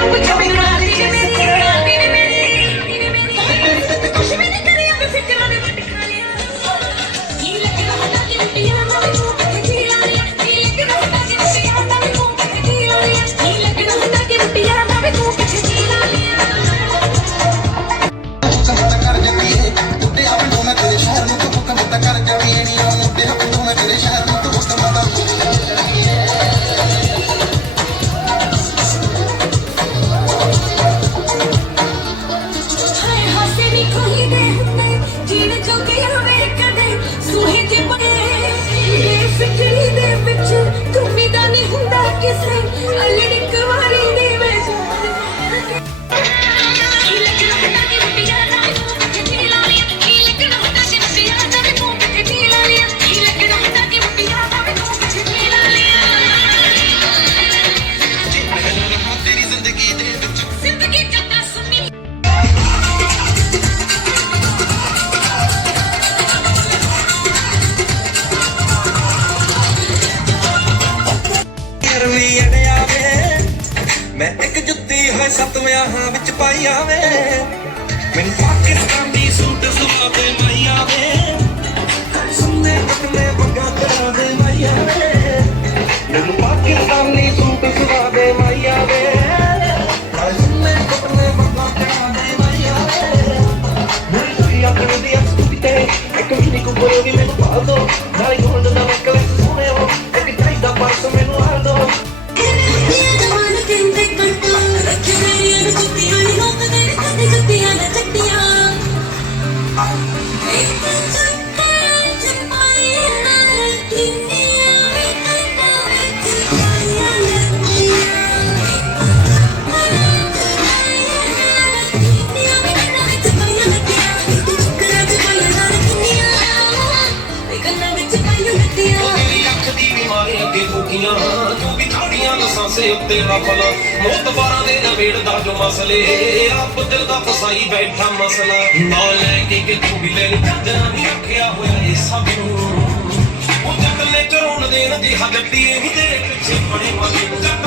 We're coming becoming ਮੈਂ ਇੱਕ ਜੁੱਤੀ ਹੈ ਸੱਤ ਵਿਆਹਾਂ ਵਿੱਚ ਪਾਈ ਆਵੇ। ਮੈਨੂੰ ਪਾਕਿਸਤਾਨੀ ਸੂਟ ਸਵਾਵੇ ਮਾਈ ਆਵੇ। ਸੁਣਦੇ ਆਪਣੇ ਵਗਾ ਕਰਾਵੇ ਮਾਈ ਆਵੇ। ਮੈਨੂੰ ਪਾਕਿਸਤਾਨੀ ਸੂਟ ਸਵਾਵੇ ਮਾਈ ਆਵੇ। ਸੁਣਦੇ ਆਪਣੇ ਵਗਾ ਕਰਾਵੇ ਮਾਈ ਆਵੇ। ਮੈਨੂੰ ਤੁਸੀਂ ਆਪਣੇ ਦੀ ਅੱਖ ਤੇ ਇੱਕ ਮਿੰਟ ਕੋ ਵੀ ਮੈਨੂੰ ਪਾਲ ਦੋ। ਪਾਸੇ ਉੱਤੇ ਰਫਲ ਮੋਤਬਾਰਾਂ ਦੇ ਨਵੇੜਦਾ ਜੋ ਮਸਲੇ ਰੱਬ ਦਿਲ ਦਾ ਫਸਾਈ ਬੈਠਾ ਮਸਲਾ। ਨਾ ਲੈ ਕੇ ਕਿਥੋਂ ਵੀ ਲੈ ਜੱਜਾਂ ਨੇ ਰੱਖਿਆ ਹੋਇਆ ਇਹ ਸਭ ਨੂੰ। ਉਹ ਜੱਟ ਨੇ ਚਰੋਣ ਦੇਣ ਦੀ ਹੱਦ ਪੀਏ ਹੀ ਦੇ ਪਿੱਛੇ ਬਣੇ ਮਨ ਜੱਟ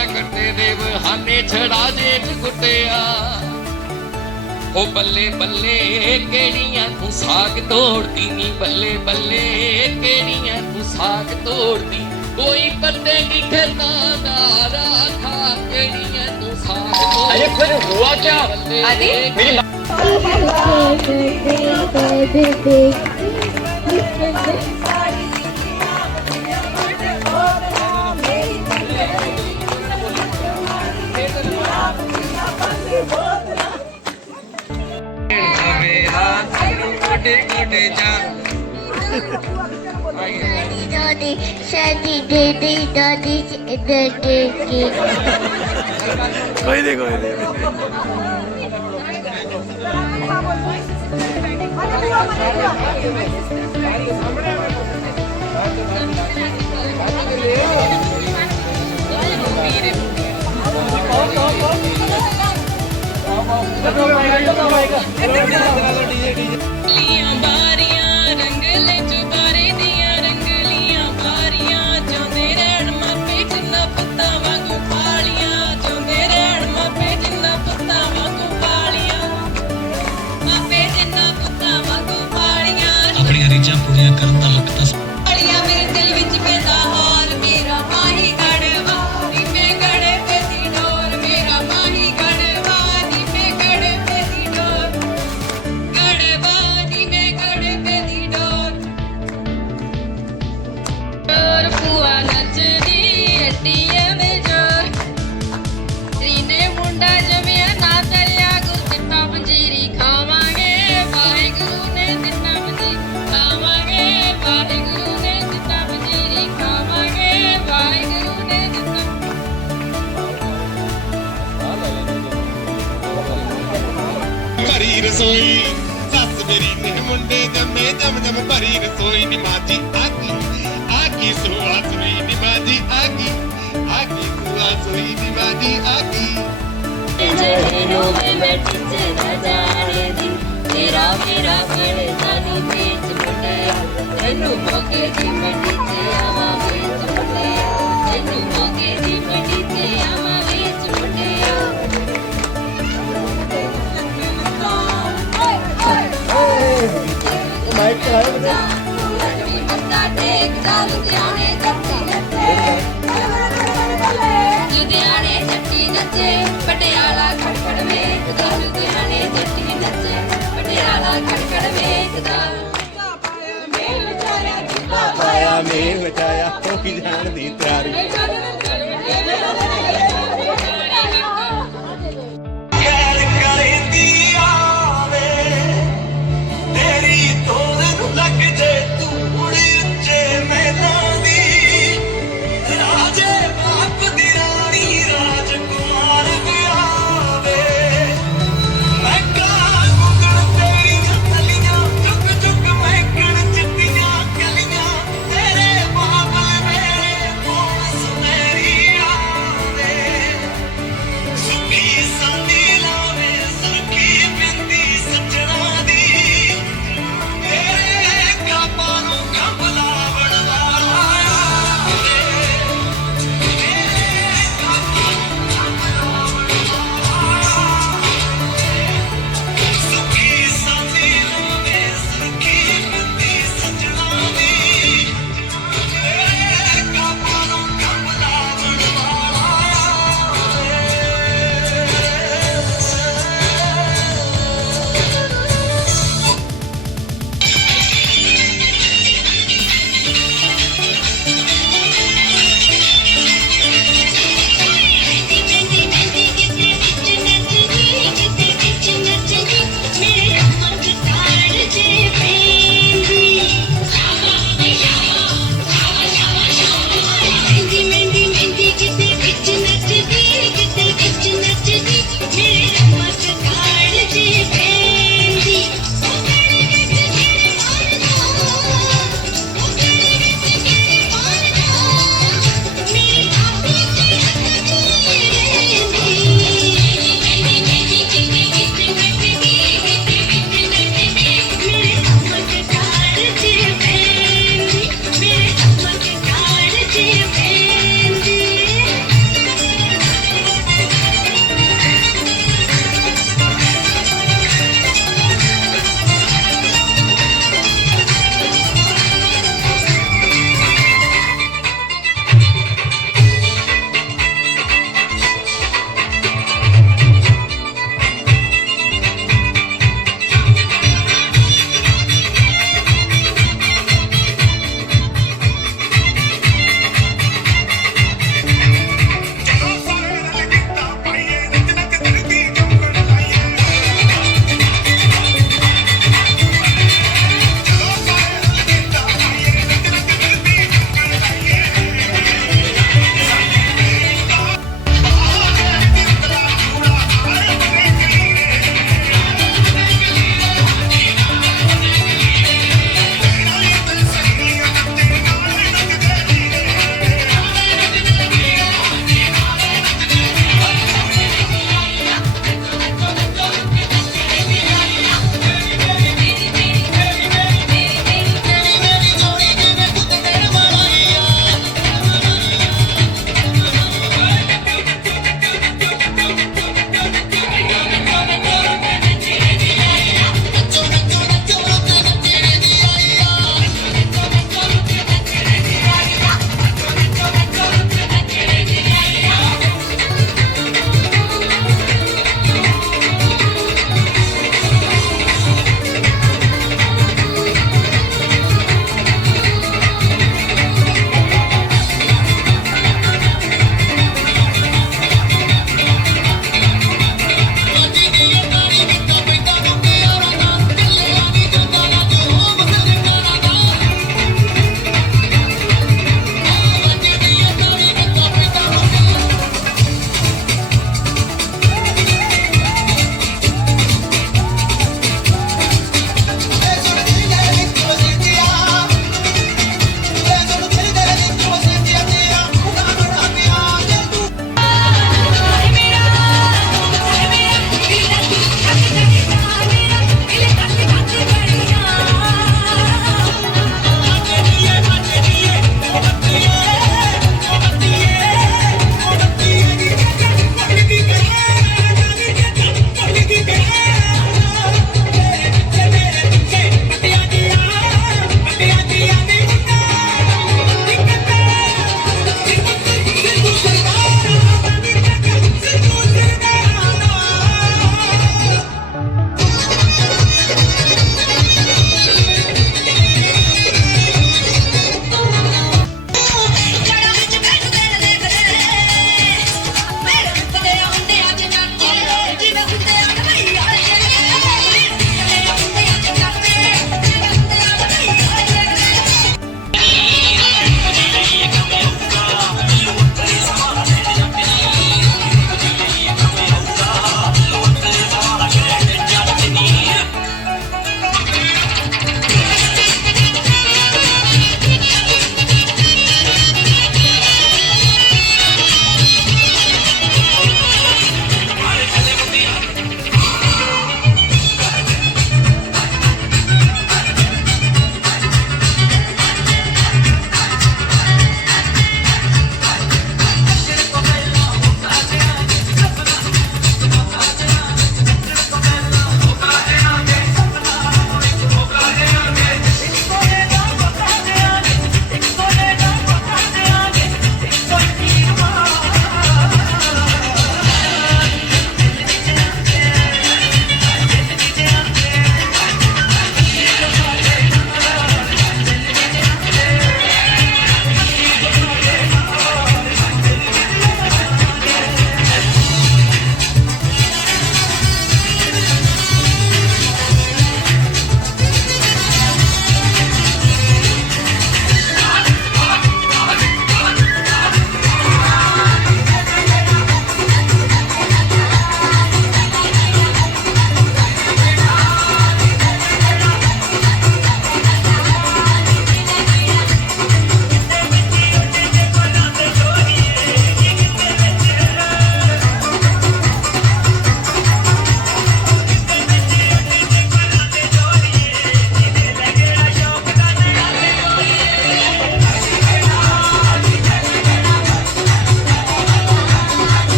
ਨਾ ਕਰਦੇ ਦੇਵ ਹਾਨੇ ਛੜਾ ਦੇ ਗੁੱਟਿਆ ਉਹ ਬੱਲੇ ਬੱਲੇ ਕਿਹੜੀਆਂ ਤੂੰ ਸਾਗ ਤੋੜਦੀ ਨੀ ਬੱਲੇ ਬੱਲੇ ਕਿਹੜੀਆਂ ਤੂੰ ਸਾਗ ਤੋੜਦੀ ਕੋਈ ਪੱਤੇ ਕੀ ਖੇਤਾਂ ਦਾ ਰਾਖਾ ਕਿਹੜੀਆਂ ਤੂੰ ਸਾਗ ਤੋੜਦੀ ਅਰੇ ਫਿਰ ਹੁਆ ਕਿਆ ਅਰੇ ਮੇਰੀ Happy birthday, happy birthday, happy birthday. ਦਾਦੀ ਸਾਡੀ ਦੇਦੀ ਦਾਦੀ ਦੇ ਕੇ ਕੇ ਕੋਈ ਨਹੀਂ ਕੋਈ ਨਹੀਂ। ਮੇਰੇ ਲੀਆਂ ਬਾਰੀਆਂ ਭਰੀ ਰਸੋਈ। ਸੱਸ ਮੇਰੀ ਨੇ ਮੁੰਡੇ ਜੰਮੇ ਜਮ ਜਮ ਭਰੀ ਰਸੋਈ ਨੀ ਮਾਜੀ ਆਗੀ। ਆਗੀ ਸੁਆ ਸੁਈ ਨੀ ਮਾਜੀ ਆਗੀ। ਆਗੀ ਸੁਆ ਸੋਈ ਨੀ ਮਾਜੀ ਆਗੀ। ਜਿਹੜੋ ਮੈਂ ਟਿੱਚੇ ਨਾ ਜਾਣੇ ਦੀ ਤੇਰਾ ਮੇਰਾ ਮਿਲਦਾ ਨੀ ਵਿੱਚ ਮੁੰਡਿਆ ਤੈਨੂੰ ਮੋਗੇ ਦੀ ਮੰਡੀ ਤੇ ਆਵਾਂ ਵਿੱਚ ਮੁੰਡਿਆ ਤੈਨੂੰ ਮੋਗੇ ਲੁਧਿਆਣੇ ਨੱਚੇ। ਪਟਿਆਲਾ ਖੜਖੜ ਵੇਚਦਾ ਲੁਧਿਆਣੇ ਨੱਚੇ ਪਟਿਆਲਾ ਖੜਖੜ ਵੇਚਦਾ ਮੇਲ ਚਾਇਆ ਕਿੱਲਾ ਆਇਆ ਮੇਲ ਮਚਾਇਆ ਹੋ ਕੀ ਜਾਣ ਦੀ ਤਿਆਰੀ